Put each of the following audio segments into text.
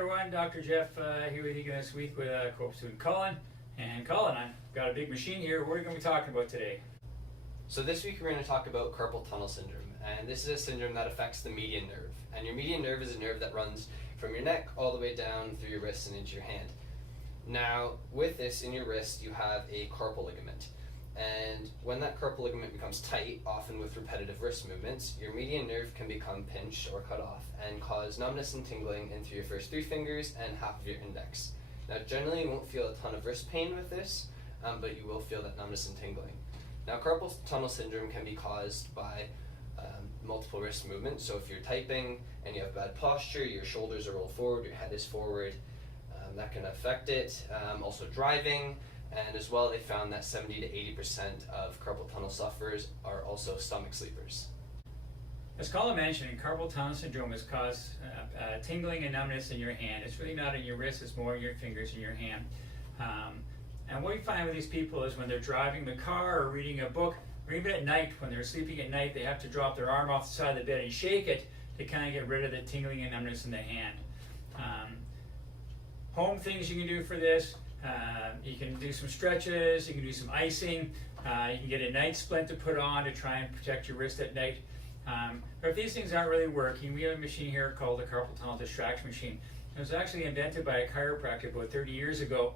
everyone, Dr. Jeff here with you again this week with co-op student Colin. And Colin, I've got a big machine here. What are we going to be talking about today? So this week we're going to talk about carpal tunnel syndrome, and this is a syndrome that affects the median nerve. And your median nerve is a nerve that runs from your neck all the way down through your wrist and into your hand. Now, with this in your wrist, you have a carpal ligament. And when that carpal ligament becomes tight, often with repetitive wrist movements, your median nerve can become pinched or cut off and cause numbness and tingling into your first 3 fingers and half of your index. Now, generally you won't feel a ton of wrist pain with this, but you will feel that numbness and tingling. Now, carpal tunnel syndrome can be caused by multiple wrist movements. So if you're typing and you have bad posture, your shoulders are rolled forward, your head is forward, that can affect it. Also driving, and as well they found that 70 to 80% of carpal tunnel sufferers are also stomach sleepers. As Colin mentioned, carpal tunnel syndrome is caused tingling and numbness in your hand. It's really not in your wrist, it's more in your fingers and your hand. And what we find with these people is when they're driving the car or reading a book, or even at night, when they're sleeping at night, they have to drop their arm off the side of the bed and shake it to kind of get rid of the tingling and numbness in the hand. Home things you can do for this, you can do some stretches, you can do some icing, you can get a night splint to put on to try and protect your wrist at night. But if these things aren't really working, we have a machine here called the carpal tunnel distraction machine. It was actually invented by a chiropractor about 30 years ago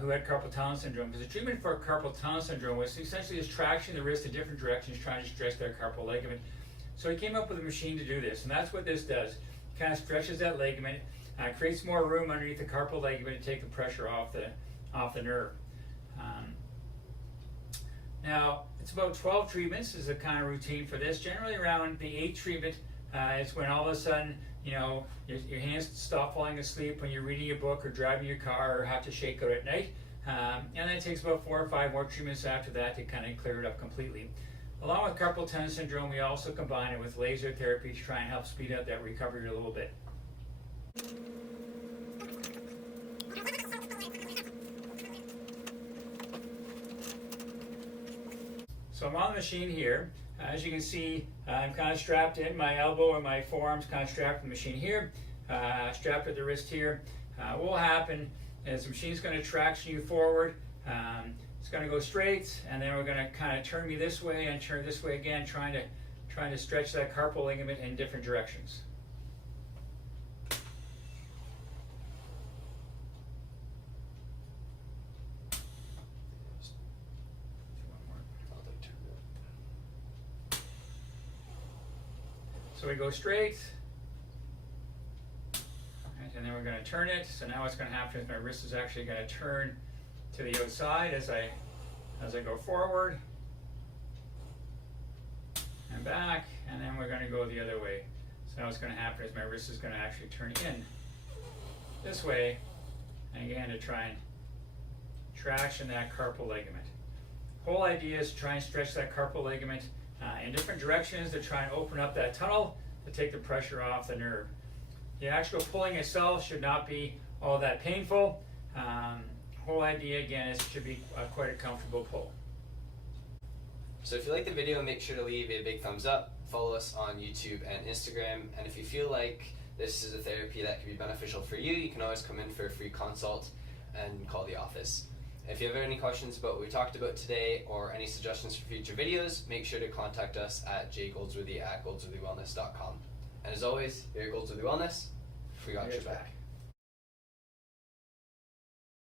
who had carpal tunnel syndrome. Because the treatment for carpal tunnel syndrome was essentially just traction the wrist in different directions, trying to stretch that carpal ligament. So he came up with a machine to do this, and that's what this does. It kind of stretches that ligament, creates more room underneath the carpal ligament to take the pressure off the nerve. Now, it's about 12 treatments is the kind of routine for this. Generally around the 8th treatment is when all of a sudden, you know, your hands stop falling asleep when you're reading a book or driving your car or have to shake out at night. And then it takes about 4 or 5 more treatments after that to kind of clear it up completely. Along with carpal tunnel syndrome, we also combine it with laser therapy to try and help speed up that recovery a little bit. So I'm on the machine here. As you can see, I'm kind of strapped in. My elbow and my forearm's kind of strapped to the machine here, strapped at the wrist here. What will happen is the machine's going to traction you forward. It's going to go straight, and then we're going to kind of turn me this way and turn this way again, trying to stretch that carpal ligament in different directions. So we go straight, and then we're going to turn it. So now what's going to happen is my wrist is actually going to turn to the outside as I go forward and back, and then we're going to go the other way. So now what's going to happen is my wrist is going to actually turn in this way, and again to try and traction that carpal ligament. Whole idea is to try and stretch that carpal ligament in different directions to try and open up that tunnel to take the pressure off the nerve. The actual pulling itself should not be all that painful. Whole idea again is it should be quite a comfortable pull. So if you like the video, make sure to leave a big thumbs up, follow us on YouTube and Instagram, and if you feel like this is a therapy that can be beneficial for you, you can always come in for a free consult and call the office. If you have any questions about what we talked about today or any suggestions for future videos, make sure to contact us at jgoldsworthy@goldsworthywellness.com. And as always, here at Goldsworthy Wellness, we got your back.